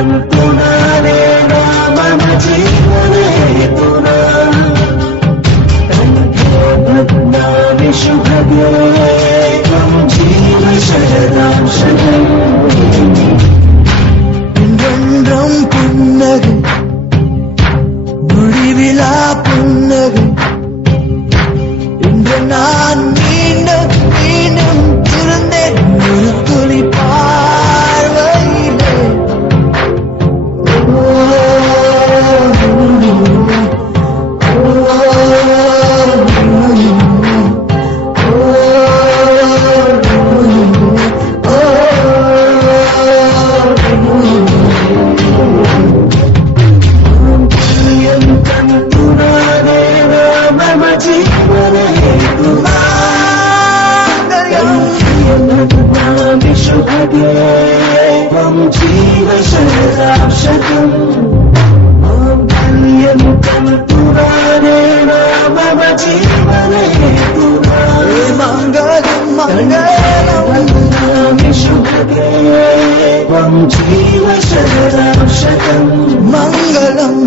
तन्तुनानेना मम जीवनहेतुना कण्ठे बध्नामि शुभगे त्वं जीव शरदां शतम् என்றென்றும் புன்னகை முடிவிலா புன்னகை இன்று நான் மீண்டும் மீண்டும் திருந்தேன் ஒரு துளி பார்வையிலே त्वं जीव शरदां शतम् माङ्गल्यं तन्तुनानेन मम जीवनहेतुना मङ्गलं मङ्गलं शुभगे त्वं जीव शरदां शतम् मङ्गलम्